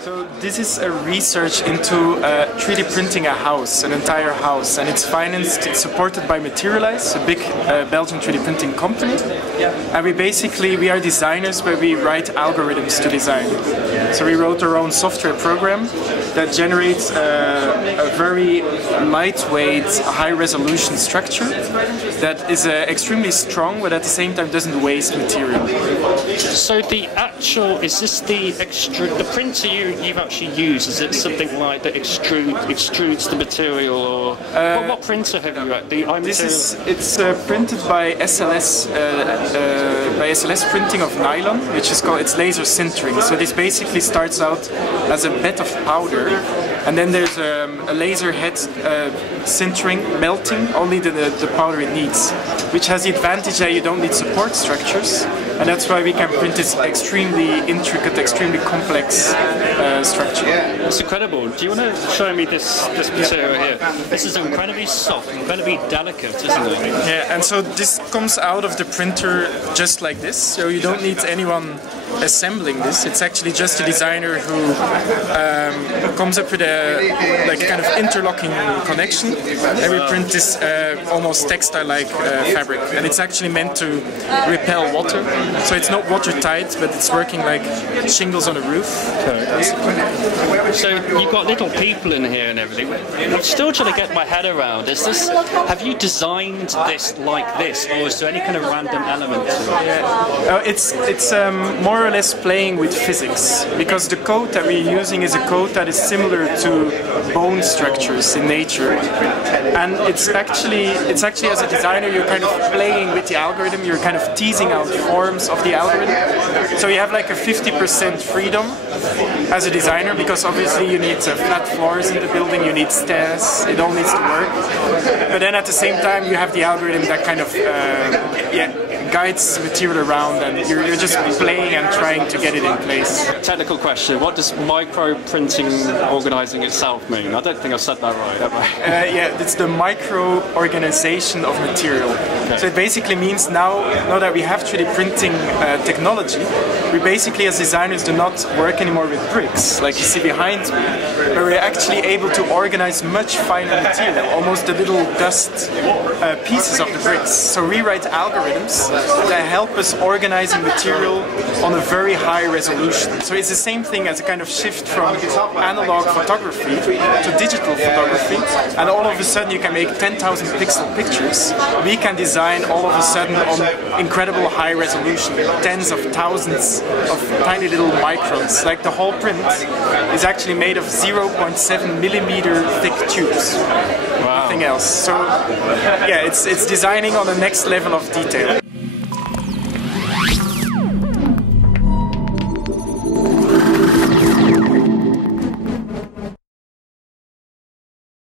So this is a research into 3D printing a house, an entire house, and it's financed, it's supported by Materialize, a big Belgian 3D printing company. And we are designers, but we write algorithms to design. So we wrote our own software program that generates a very lightweight, high-resolution structure that is extremely strong, but at the same time doesn't waste material. So is this the printer you've actually used? Is it something like that extrudes the material, or what printer have you got? It's printed by SLS, printing of nylon, which is called laser sintering. So this basically starts out as a bed of powder, and then there's a laser head sintering, melting only the powder it needs, which has the advantage that you don't need support structures, and that's why we can print this extremely intricate, extremely complex structure. It's incredible. Do you want to show me this material here? This is incredibly soft, incredibly delicate, isn't it? Yeah, and so this comes out of the printer just like this, so you don't need anyone assembling this. It's actually just a designer who comes up with a kind of interlocking connection, and we print this almost textile-like fabric, and it's actually meant to repel water, so it's not watertight, but it's working like shingles on a roof. So you've got little people in here and everything. I'm still trying to get my head around. Have you designed this like this, or is there any kind of random element to it? Yeah. It's more or less playing with physics, because the code that we're using is a code that is similar to bone structures in nature, and it's actually as a designer you're kind of playing with the algorithm, you're kind of teasing out forms of the algorithm, so you have like a 50% freedom as a designer, because obviously you need flat floors in the building, you need stairs, it all needs to work, but then at the same time you have the algorithm that kind of guides material around, and you're just playing and trying to get it in place. Technical question, what does micro printing organizing itself mean? I don't think I've said that right, have I? Yeah, it's the micro organization of material. Okay. So it basically means now that we have 3D printing technology, we basically as designers do not work anymore with bricks, like you see behind me, but we're actually able to organize much finer material, almost the little dust pieces of the bricks. So we write algorithms that help us organizing material on a very high resolution. So it's the same thing as a kind of shift from analog photography to digital photography, and all of a sudden you can make 10,000 pixel pictures. We can design all of a sudden on incredible high resolution, tens of thousands of tiny little microns. Like the whole print is actually made of 0.7 millimeter thick tubes. Wow. Nothing else. So yeah, it's designing on the next level of detail.